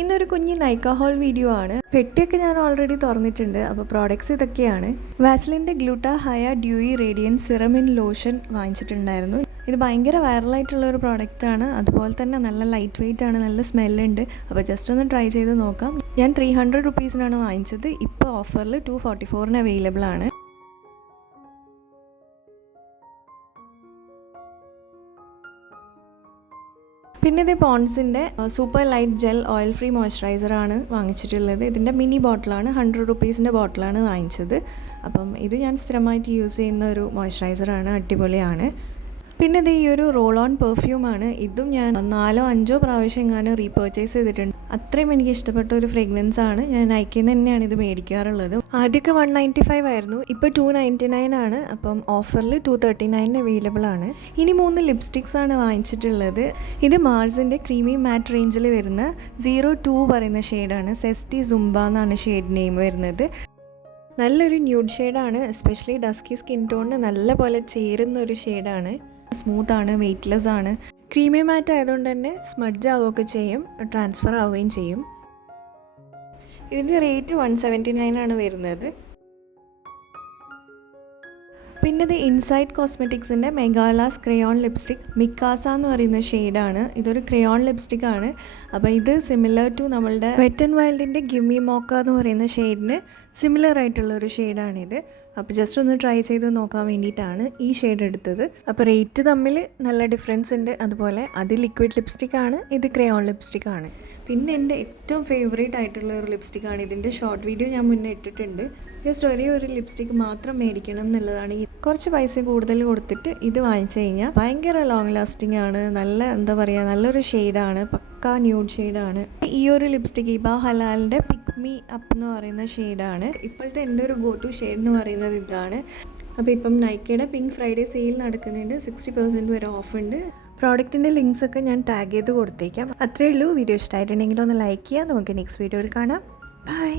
ഇന്നൊരു കുഞ്ഞ് Nykaa whole video ആണ്. പെട്ടിയൊക്കെ ഞാൻ ഓൾറെഡി തുറന്നിട്ടുണ്ട്. അപ്പോൾ പ്രോഡക്ട്സ് ഇതൊക്കെയാണ്. വാസ്ലിന്റെ gluta hya dewy radiance serum in lotion വാങ്ങിച്ചിട്ടുണ്ടായിരുന്നു. ഇത് ഭയങ്കര വൈറലായിട്ടുള്ള ഒരു പ്രോഡക്റ്റാണ് അതുപോലെ തന്നെ നല്ല ലൈറ്റ് വെയിറ്റ് ആണ് നല്ല സ്മെല്ലുണ്ട് അപ്പോൾ ജസ്റ്റ് ഒന്ന് ട്രൈ ചെയ്ത് നോക്കാം. ഞാൻ ത്രീ ഹൺഡ്രഡ് റുപ്പീസിനാണ് വാങ്ങിച്ചത്. ഇപ്പോൾ ഓഫറിൽ ടു ഫോർട്ടി ഫോറിന് അവൈലബിൾ ആണ്. പിന്നെ ഇത് പോൺസിന്റെ super light gel oil free moisturiser ആണ് വാങ്ങിച്ചിട്ടുള്ളത്. ഇതിന്റെ മിനി ബോട്ടിലാണ് ഹൺഡ്രഡ് റുപ്പീസിന്റെ ബോട്ടിലാണ് വാങ്ങിച്ചത്. അപ്പം ഇത് ഞാൻ സ്ഥിരമായിട്ട് യൂസ് ചെയ്യുന്ന ഒരു മോയ്സ്ചറൈസറാണ് അടിപൊളിയാണ്. പിന്നെ ഇത് ഈ ഒരു റോൾ ഓൺ പെർഫ്യൂമാണ്. ഇതും ഞാൻ നാലോ അഞ്ചോ പ്രാവശ്യം ഞാൻ റീപർച്ചേസ് ചെയ്തിട്ടുണ്ട്. അത്രയും എനിക്ക് ഇഷ്ടപ്പെട്ട ഒരു ഫ്രേഗ്രൻസ് ആണ്. ഞാൻ നൈക്കിൽ തന്നെയാണ് ഇത് മേടിക്കാറുള്ളത്. ആദ്യമൊക്കെ വൺ നയന്റി ഫൈവ് ആയിരുന്നു. ഇപ്പോൾ ടു നയന്റി നയൻ ആണ്. അപ്പം ഓഫറിൽ ടു തേർട്ടി നയനിന് അവൈലബിൾ ആണ്. ഇനി മൂന്ന് ലിപ്സ്റ്റിക്സ് ആണ് വാങ്ങിച്ചിട്ടുള്ളത്. ഇത് മാർസിന്റെ ക്രീമി മാറ്റ് റേഞ്ചിൽ വരുന്ന സീറോ ടു പറയുന്ന ഷെയ്ഡാണ് സെസ്റ്റി സുംബ എന്നാണ് ഷെയ്ഡ് നെയിം വരുന്നത്. നല്ലൊരു ന്യൂഡ് ഷെയ്ഡാണ് എസ്പെഷ്യലി ഡസ്കി സ്കിൻ ടോണിന് നല്ല പോലെ ചേരുന്ന ഒരു ഷെയ്ഡാണ് സ്മൂത്ത് ആണ് വെയ്റ്റ്ലെസ് ആണ് ക്രീമി മാറ്റ് ആയതുകൊണ്ട് തന്നെ സ്മഡ്ജ് ആവുകയൊക്കെ ചെയ്യും ട്രാൻസ്ഫർ ആവുകയും ചെയ്യും. ഇതിന്റെ റേറ്റ് വൺ സെവന്റി നയൻ ആണ് വരുന്നത്. പിന്നെ ഇത് insight കോസ്മെറ്റിക്സിന്റെ mega last crayon lipstick Mikasa എന്ന് പറയുന്ന ഷെയ്ഡാണ്. ഇതൊരു ക്രയോൺ ലിപ്സ്റ്റിക് ആണ് അപ്പോൾ ഇത് സിമിലർ ടു നമ്മളുടെ വെറ്റൻ വൈൽഡിന്റെ ഗിമ്മി മോക്ക എന്ന് പറയുന്ന ഷെയ്ഡിന് സിമിലർ ആയിട്ടുള്ള ഒരു ഷെയ്ഡാണിത് അപ്പോൾ ജസ്റ്റ് ഒന്ന് ട്രൈ ചെയ്ത് നോക്കാൻ വേണ്ടിയിട്ടാണ് ഈ ഷെയ്ഡ് എടുത്തത്. അപ്പോൾ റേറ്റ് തമ്മിൽ നല്ല ഡിഫറൻസ് ഉണ്ട്. അതുപോലെ അത് ലിക്വിഡ് ലിപ്സ്റ്റിക് ആണ് ഇത് ക്രയോൺ ലിപ്സ്റ്റിക് ആണ്. പിന്നെ എന്റെ ഏറ്റവും ഫേവറേറ്റ് ആയിട്ടുള്ള ഒരു ലിപ്സ്റ്റിക് ആണ് ഇതിന്റെ ഷോർട്ട് വീഡിയോ ഞാൻ മുന്നേ ഇട്ടിട്ടുണ്ട്. ജസ്റ്റ് ഒരേ ഒരു ലിപ്സ്റ്റിക് മാത്രം മേടിക്കണം എന്നുള്ളതാണ് കുറച്ച് പൈസ കൂടുതൽ കൊടുത്തിട്ട് ഇത് വാങ്ങിച്ചു കഴിഞ്ഞാൽ ഭയങ്കര ലോങ് ലാസ്റ്റിംഗ് ആണ്. നല്ല എന്താ പറയുക നല്ലൊരു ഷെയ്ഡാണ് പക്ക ന്യൂഡ് ഷെയ്ഡാണ് ഈ ഒരു ലിപ്സ്റ്റിക് ഇബ ഹലാലിന്റെ പിക് മീ അപ്പ് എന്ന് പറയുന്ന ഷെയ്ഡാണ് ഇപ്പോഴത്തെ എന്റെ ഒരു ഗോ ടു ഷെയ്ഡ് എന്ന് പറയുന്നത് ഇതാണ്. അപ്പോൾ ഇപ്പം നൈക്കയുടെ പിങ്ക് ഫ്രൈഡേ സെയിൽ നടക്കുന്നുണ്ട്. സിക്സ്റ്റി പെർസെന്റ് വരെ ഓഫ് ഉണ്ട്. പ്രോഡക്റ്റിന്റെ ലിങ്ക്സ് ഒക്കെ ഞാൻ ടാഗ് ചെയ്ത് കൊടുത്തേക്കാം. അത്രയേ ഉള്ളൂ. വീഡിയോ ഇഷ്ടമായിട്ടുണ്ടെങ്കിൽ ഒന്ന് ലൈക്ക് ചെയ്യുക. നമുക്ക് നെക്സ്റ്റ് വീഡിയോയിൽ കാണാം. ബൈ